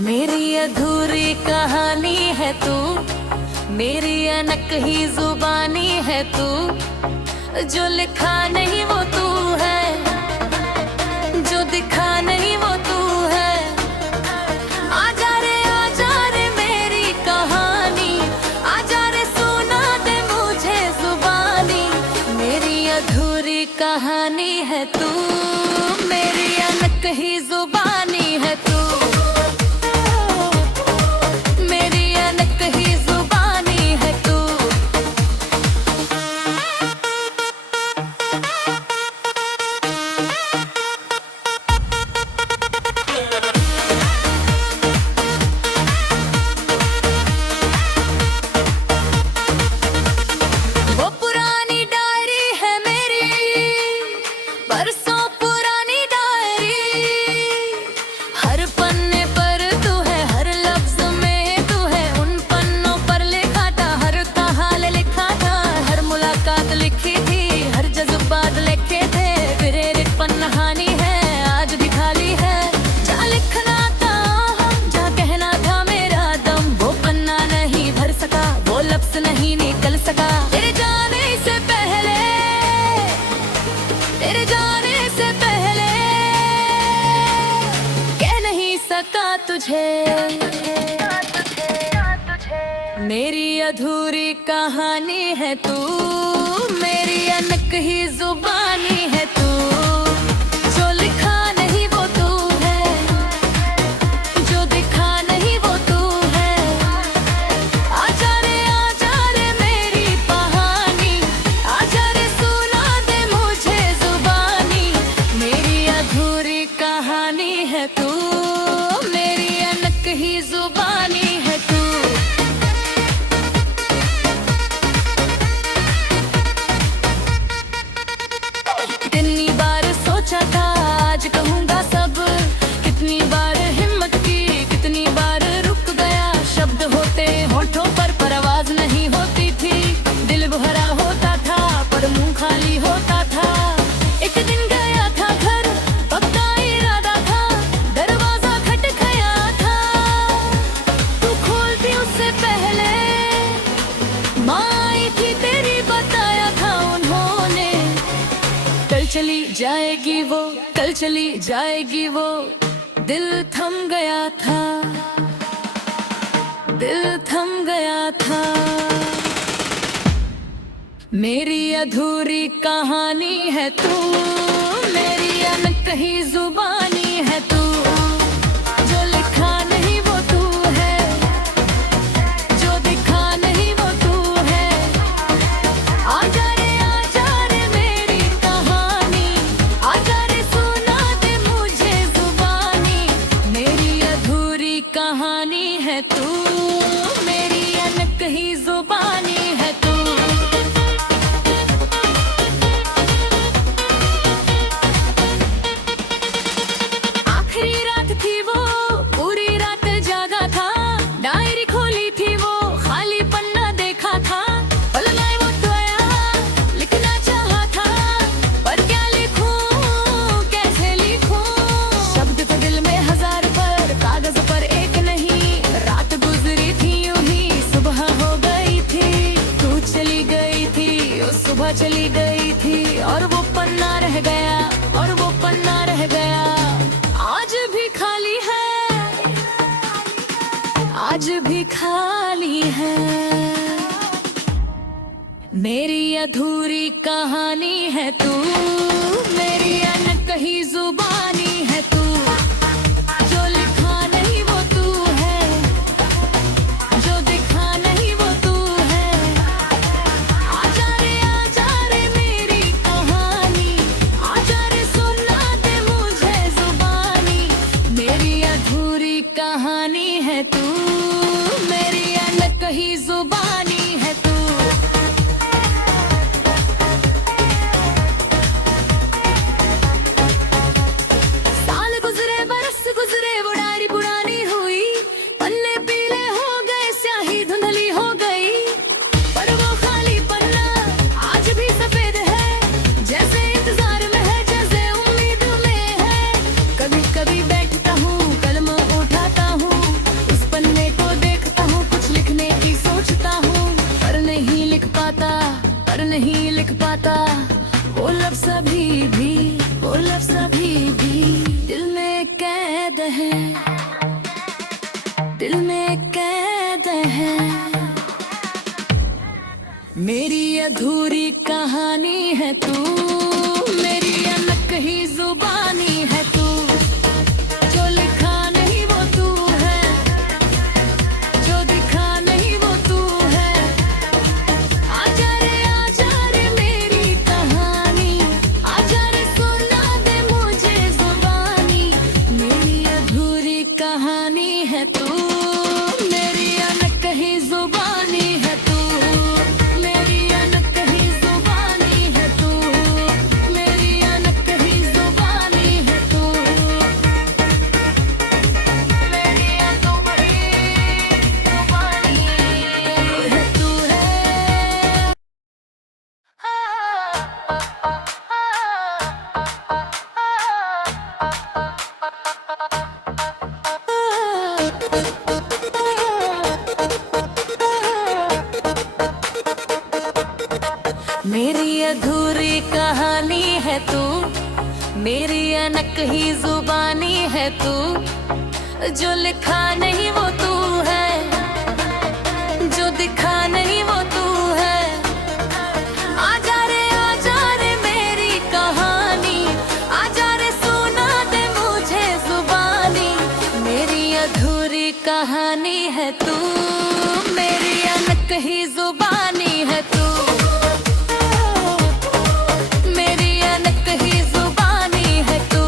मेरी अधूरी कहानी है तू, मेरी अनकही जुबानी है तू। जो लिखा नहीं वो तू है, जो दिखा नहीं वो तू है। आजा रे मेरी कहानी, आजा रे सुना दे मुझे जुबानी। मेरी अधूरी कहानी है तू, मेरी अनकही जुबानी है तू। बरसों पुरानी डायरी, हर पन्ने पर तू है, हर लफ्ज में तू है। उन पन्नों पर लिखा था, हर हाल लिखा था, हर मुलाकात लिखी थी, हर जज्बात लिखे थे। प्रेरित पन्नहानी है, आज भी खाली है। जा लिखना था, जा कहना था मेरा दम, वो पन्ना नहीं भर सका, वो लफ्ज नहीं निकल सका। तेरे जाने से पहले, तेरे जाने से पहले कह नहीं सका तुझे। मेरी अधूरी कहानी है तू, मेरी अनकही जुबानी है तू। जो लिखा नहीं वो तू है, जो दिखा नहीं वो तू है। आजा रे मेरी कहानी, आजा रे सुना दे मुझे जुबानी। मेरी अधूरी कहानी है तू, मेरी अनकही जुबानी है तू। कितनी बार सोचा था आज कहूँगा सब, कितनी बार हिम्मत की, कितनी बार रुक गया। शब्द होते होठों पर आवाज नहीं होती थी। दिल भरा होता था पर मुंह खाली होता था। एक दिन गया था घर, पक्का इरादा था, दरवाजा खटखटाया था। तू खोलती उससे पहले माँ आई थी तेरी, बताया था उन्होंने। कल चली जाएगी वो, कल चली जाएगी वो। दिल थम गया था, दिल थम गया था। मेरी अधूरी कहानी है तू, मेरी अनकही जुबानी है तू। जो लिखा नहीं वो तू है, जो दिखा नहीं वो तू है। आजा रे मेरी कहानी, आजा रे सुना दे मुझे जुबानी। मेरी अधूरी कहानी है तू, मेरी अनकही जुबानी है तू। आखिरी रात थी वो, पूरी रात जागा था। डायरी खोली थी वो, खाली पन्ना देखा था। पलनाए वो टोया, लिखना चाहा था, पर क्या लिखूं, कैसे लिखूं। शब्द तो दिल में हजार पर, कागज पर एक नहीं। रात गुजरी थी यूं ही, सुबह हो गई थी। तू चली गई थी, उस सुबह चली गई थी। और वो पन्ना रह गया, और वो पन्ना रह गया। आज भी खाली है, आज भी खाली है। मेरी अधूरी कहानी है तू, मेरी अनकही जुबानी है तू। जो लिखा नहीं वो तू है, जो दिखा नहीं वो तू है। आजा रे मेरी कहानी, आजा रे सुना दे मुझे जुबानी। मेरी अधूरी कहानी है तू, मेरी अनकही जुबानी है तू। साल गुजरे, बरस गुजरे, वो डायरी पुरानी हुई। पन्ने पीले हो गए, स्याही धुंधली हो गई। पर वो खाली पन्ना आज भी सफेद है, जैसे इंतजार में है, जैसे उम्मीद में है। कभी कभी बैठता हूँ, कलम उठाता हूँ, दिल में कैद है। मेरी अधूरी कहानी है तू, मेरी अनकही जुबानी है तू, जो लिखा नहीं वो तू है, जो दिखा नहीं वो तू है। आजा रे मेरी कहानी, आजा रे सुना दे मुझे जुबानी। मेरी अधूरी कहानी है तू, मेरी अनकही जुबानी है तू, मेरी अनकही जुबानी है तू, मेरी अनकही जुबानी है तू, मेरी अनकही जुबानी है तू है। मेरी अधूरी कहानी है तू, मेरी अनकही जुबानी है तू, जो लिखा नहीं वो तू है, जो दिखा नहीं वो तू है। आजा रे मेरी कहानी, आजा रे सुना दे मुझे जुबानी। मेरी अधूरी कहानी है तू, मेरी अनकही जुबानी है तू, मेरी अनकही जुबानी है तू।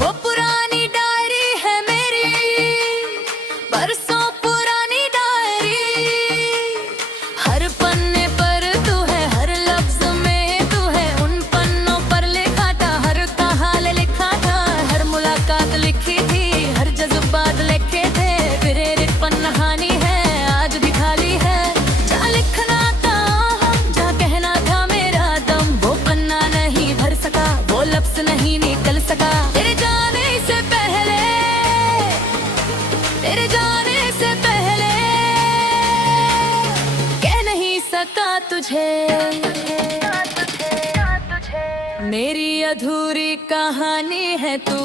वो पुरानी डायरी है मेरी, बरसों पुरानी डायरी। हर पन्ने पर तू है, हर लफ्ज में तू है, उन पन्नों पर लिखा था, हर हाल लिखा था, हर मुलाकात लिखी थी, हर जज्बात लिखे थे। प्रेरित पन्नहानी है, आज भी खाली है। जा लिखना था जा कहना था मेरा दम, वो पन्ना नहीं भर सका, वो लफ्ज नहीं निकल सका। तेरे जाने से पहले, तेरे जाने से पहले कह नहीं सका तुझे। मेरी अधूरी कहानी है तू,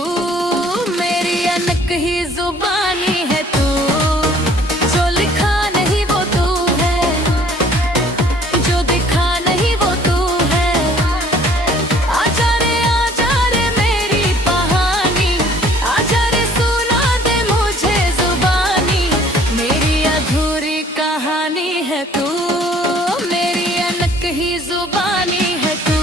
मेरी अनकही जुबानी है तू, जो लिखा नहीं वो तू है, जो दिखा नहीं वो तू है। आजा रे मेरी कहानी, आजा रे सुना दे मुझे जुबानी। मेरी अधूरी कहानी है तू, मेरी अनकही जुबानी है तू।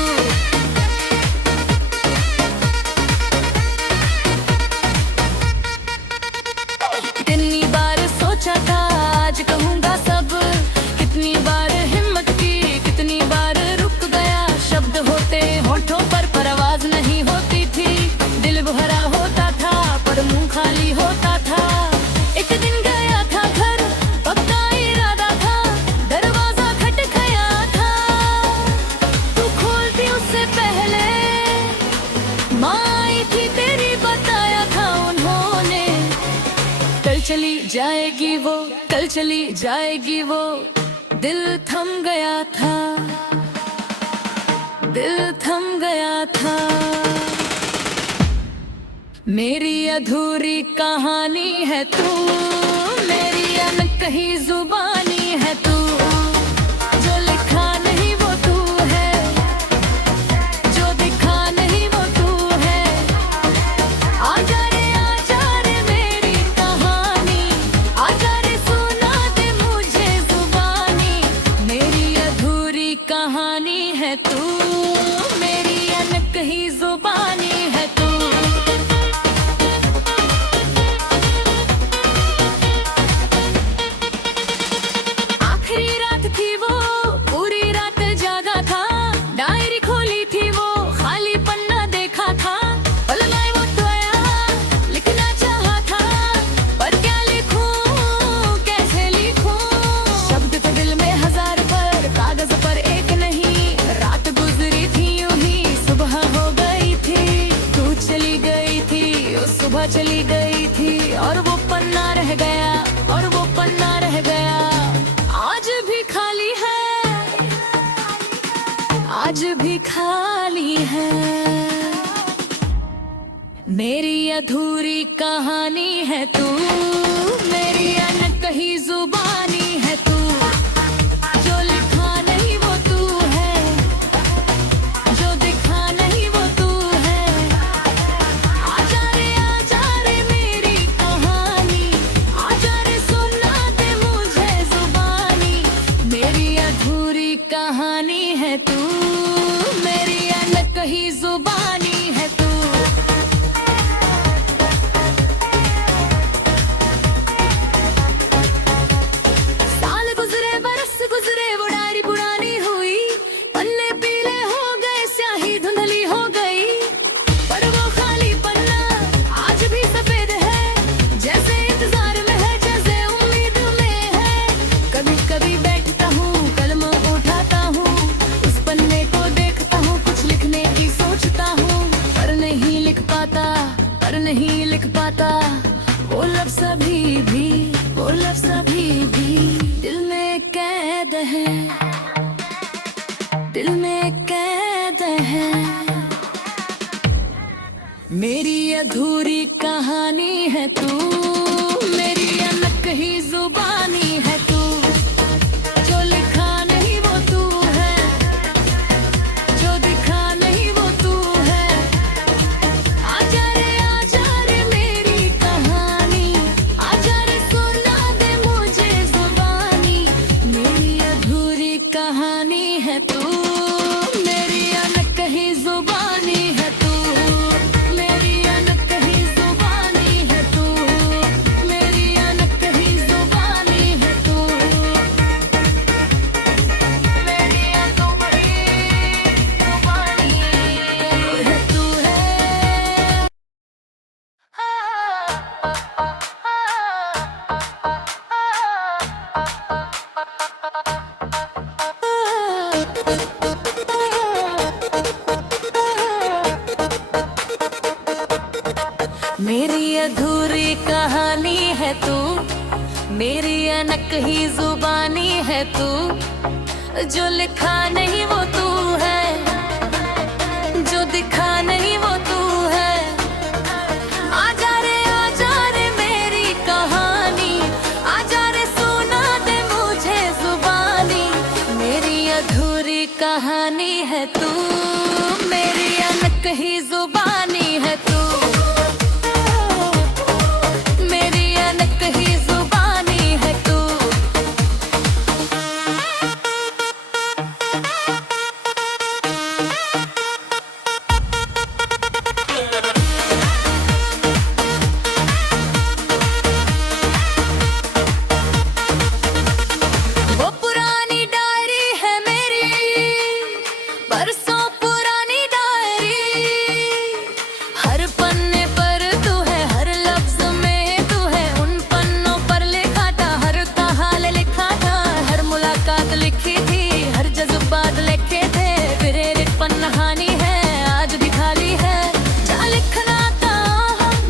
कितनी बार सोचा था आज कहूँगा सब, कितनी बार हिम्मत की, कितनी बार रुक गया। शब्द होते होठों पर आवाज नहीं होती थी। दिल भरा होता था पर मुंह खाली होता था। एक दिन गया था घर, पक्का इरादा था, दरवाजा खटखटाया था। तू खोलती उससे पहले माँ आई थी तेरी, बताया था उन्होंने। कल चली जाएगी वो, कल चली जाएगी वो। दिल थम गया था, दिल थम गया था। मेरी अधूरी कहानी है तू, मेरी अनकही जुबानी है तू, जो लिखा नहीं वो तू है, जो दिखा नहीं वो तू है। आजा रे मेरी कहानी, आजा रे सुना दे मुझे जुबानी। मेरी अधूरी कहानी है तू, मेरी अनकही जुबानी है तू। आखिरी गई थी और वो पन्ना रह गया, और वो पन्ना रह गया। आज भी खाली है, आज भी खाली है। मेरी अधूरी कहानी है तू, मेरी अनकही जुबानी है तू। जो लिखा नहीं वो तू है, जो दिखा नहीं वो तू है। आजा रे मेरी कहानी, आजा रे सुना दे मुझे जुबानी। मेरी अधूरी कहानी है तू, मेरी अनकही जुबानी है तू। साल गुजरे बरस गुजरे वो डायरी पुरानी हुई, पन्ने पीले हो गए स्याही धुंधली हो गई। पर वो खाली पन्ना आज भी सफेद है, जैसे इंतजार में है, जैसे उम्मीद में है। कभी कभी बैठता हूँ कलम उठाता हूँ, उस पन्ने को देखता हूँ, कुछ लिखने की सोचता हूँ। पर नहीं लिख पाता, पर नहीं लिख पाता। वो लफ्ज़ अभी भी, वो लफ्ज़ अभी भी दिल में कैद है, दिल में कैद है। मेरी अधूरी कहानी है तू, मेरी अनकही जुबानी है तू। जो लिखा नहीं वो तू है, जो दिखा नहीं वो तू है। आजा रे मेरी कहानी, आजा रे सुना दे मुझे जुबानी। मेरी अधूरी कहानी है तू, मेरी अनकही जुबानी है तू। मेरी अनकही जुबानी है तू, मेरी अनकही जुबानी है तू। मेरी अनकही जुबानी है तू है। मेरी अधूरी कहानी है तू, मेरी अनकही जुबानी है तू। जो लिखा नहीं वो तू है, जो दिखा नहीं वो तू है। आजा रे मेरी कहानी, आजा रे सुना दे मुझे जुबानी। मेरी अधूरी कहानी है तू, मेरी अनकही जुबानी है तू। मेरी अनकही जुबानी है तू। वो पुरानी डायरी है मेरी, बरसों पुरानी डायरी। हर पन्ने पर तू है, हर लफ्ज में तू है। उन पन्नों पर लिखा था, हर हाल लिखा था। हर मुलाकात लिखी थी, हर जज्बात लिखे थे। प्रेरित पन्नहानी है, आज भी खाली है। जा लिखना था,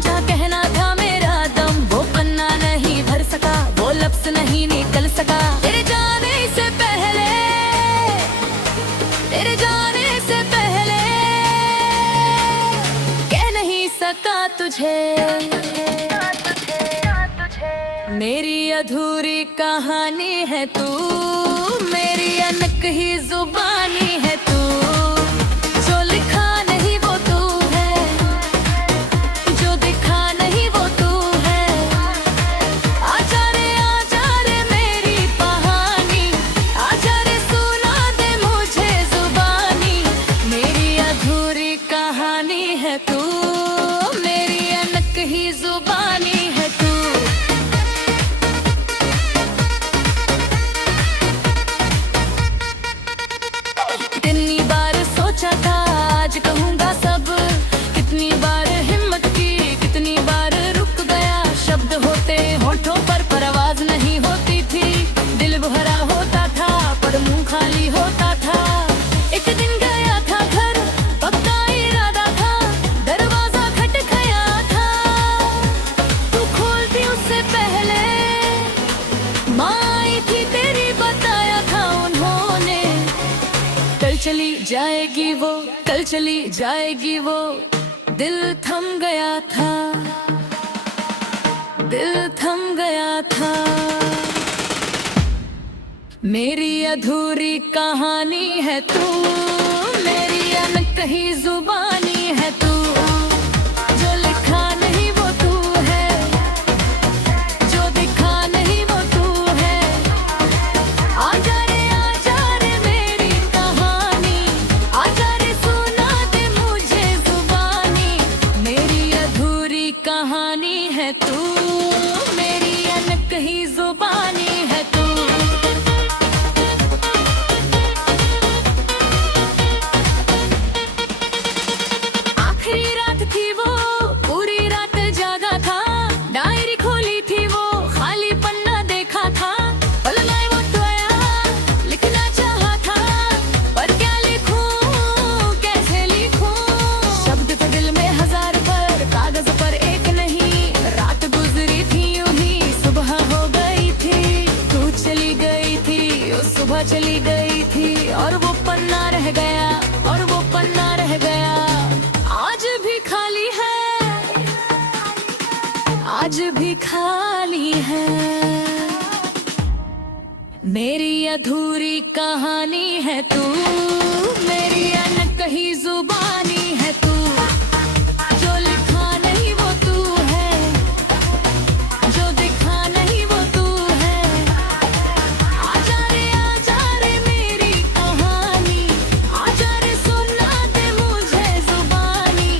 जा कहना था मेरा दम। वो पन्ना नहीं भर सका, वो लफ्ज नहीं निकल सका। तेरे जाने से पहले, तेरे जाने से पहले कह नहीं सका तुझे। मेरी अधूरी कहानी है तू, मेरी अनकही जुबानी है तू। जो लिखा नहीं वो तू है, जो दिखा नहीं वो तू है। आजा रे मेरी कहानी, आजा रे सुना दे मुझे जुबानी। मेरी अधूरी कहानी है तू, मेरी अनकही जुबानी है तू। दिन जाएगी वो, कल चली जाएगी वो। दिल थम गया था, दिल थम गया था। मेरी अधूरी कहानी है तू, मेरी अनकही जुबानी है तू। जो लिखा नहीं वो तू है, जो दिखा नहीं वो तू है। आजा रे मेरी कहानी, आजा रे सुना दे मुझे जुबानी। मेरी अधूरी कहानी है तू, मेरी अनकही जुबानी है तू। आखिरी रात थी वो, पूरी रात जागा था। डायरी खोली थी वो, खाली पन्ना देखा था। पलनाए वो टोया, लिखना चाहा था, पर क्या लिखूं, कैसे लिखूं। शब्द तो दिल में हजार पर, कागज पर एक नहीं। रात गुजरी थी यूं ही, सुबह हो गई थी। तू चली गई थी, उस सुबह चली गई थी। और वो पन्ना रह गया, और वो पन्ना रह गया। आज भी खाली है, आज भी खाली है। मेरी अधूरी कहानी है तू, मेरी अनकही जुबानी है तू। जो लिखा नहीं वो तू है, जो दिखा नहीं वो तू है। आजा रे मेरी कहानी, आजा रे सुना दे मुझे जुबानी।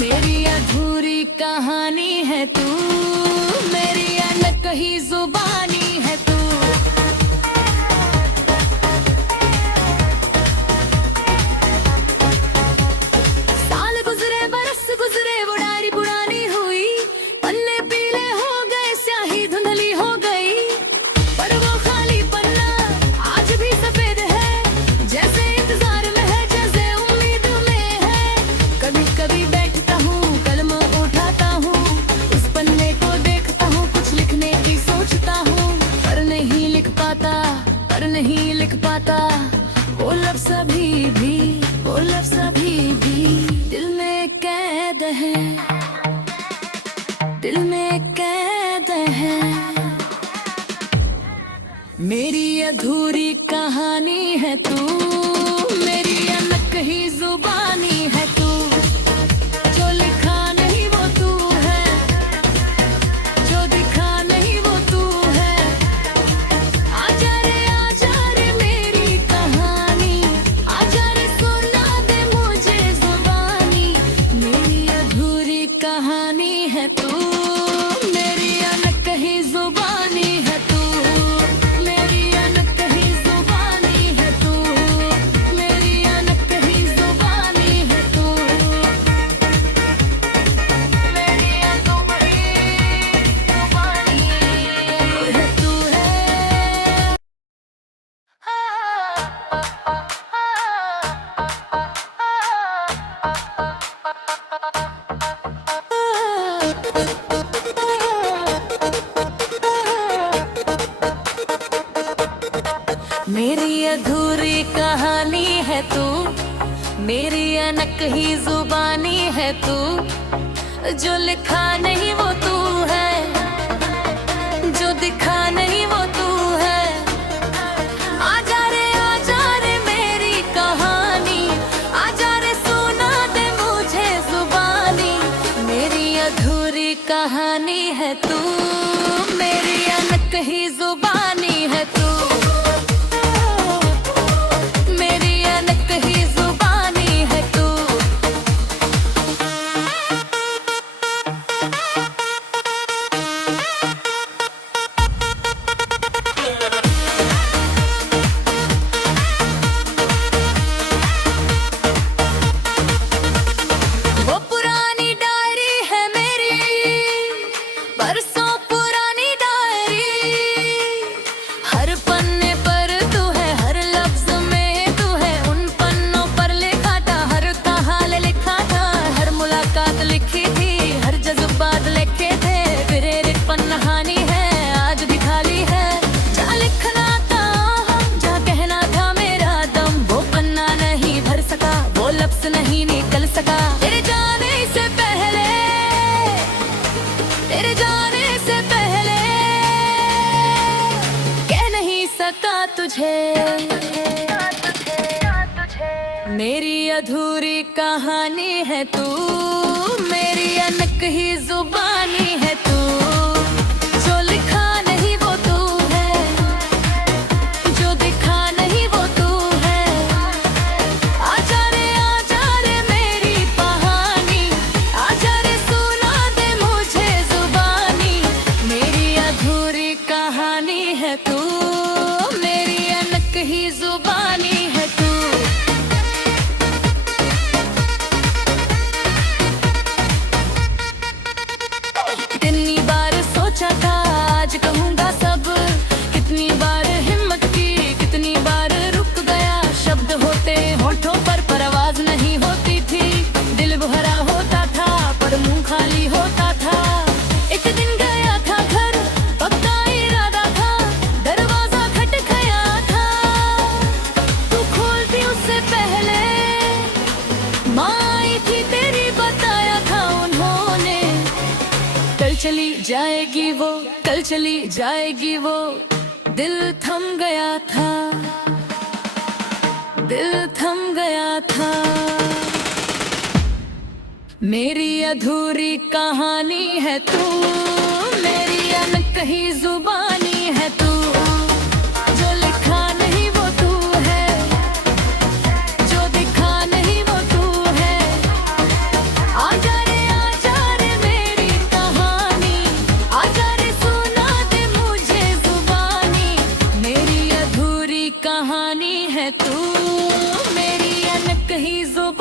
मेरी अधूरी कहानी है तू, मेरी अनकही जुबानी है तू। साल गुजरे, बरस गुजरे, वो डायरी पुरानी हुई। पन्ने पीले हो गए, स्याही धुंधली हो गई। पर वो खाली पन्ना आज भी सफेद है, जैसे इंतजार में है, जैसे उम्मीद में है। कभी कभी बैठता हूँ, कलम उठाता हूँ, उस पन्ने को देखता हूँ, कुछ लिखने की सोचता हूँ। पर नहीं लिख पाता, पर नहीं लिख पाता। वो लफ्ज़ अभी भी, वो लफ्ज़ अभी भी दिल में कैद है, दिल में कैद है। मेरी अधूरी कहानी है तू, मेरी अनकही जुबानी है तू। जो लिखा नहीं वो तू है, जो दिखा नहीं वो तू है। आजा रे मेरी कहानी, आजा रे सुना दे मुझे जुबानी। मेरी अधूरी कहानी है तू, मेरी अनकही जुबानी है तू। मेरी अनकही जुबानी है तू, मेरी अनकही जुबानी है तू। मेरी अधूरी जुबानी है तू है। मेरी अधूरी कहानी है तू, मेरी अनकही जुबानी है तू। जो लिखा नहीं वो तू है, जो दिखा नहीं वो तू है। आजा रे मेरी कहानी, आजा रे सुना दे मुझे जुबानी। मेरी अधूरी कहानी है तू, मेरी अनकही जुबानी है तू। मेरी अनकही जुबानी है तू। वो पुरानी डायरी है मेरी, बरसों पुरानी डायरी। हर पन्ने पर तू है, हर लफ्ज में तू है। उन पन्नों पर लिखा था, हर हाल लिखा था। हर मुलाकात लिखी थी, हर जज्बात लिखे थे। प्रेरित पन्नहानी है, आज भी खाली है। जा लिखना था, जा कहना था मेरा दम, वो पन्ना नहीं भर सकता। तुझे मेरी अधूरी कहानी है तू, मेरी अनकही जुबानी है तू, जो लिखा नहीं वो तू है, जो दिखा नहीं वो तू है। आजा रे मेरी कहानी, आजा रे सुना दे मुझे जुबानी, मेरी अधूरी कहानी है तू, मेरी अनकही जुबानी है तू। कितनी बार सोचा था आज कहूँगा सब, कितनी बार हिम्मत की, कितनी बार रुक गया, शब्द होते होठों पर आवाज नहीं होती थी, दिल भरा होता था पर मुंह खाली होता था। एक दिन गया था घर, पक्का इरादा था, दरवाजा खटखटाया था, तू खोलती उससे पहले माँ आई थी तेरी, बताया था उन्होंने, कल चली जाएगी वो, कल चली जाएगी वो। दिल थम गया था, दिल थम गया था। मेरी अधूरी कहानी है तू, मेरी अनकही जुबानी है तू, जो लिखा नहीं वो तू है, जो दिखा नहीं वो तू है। आजा रे मेरी कहानी, आजा रे सुना दे मुझे जुबानी, मेरी अधूरी कहानी है तू, मेरी अनकही जुबानी।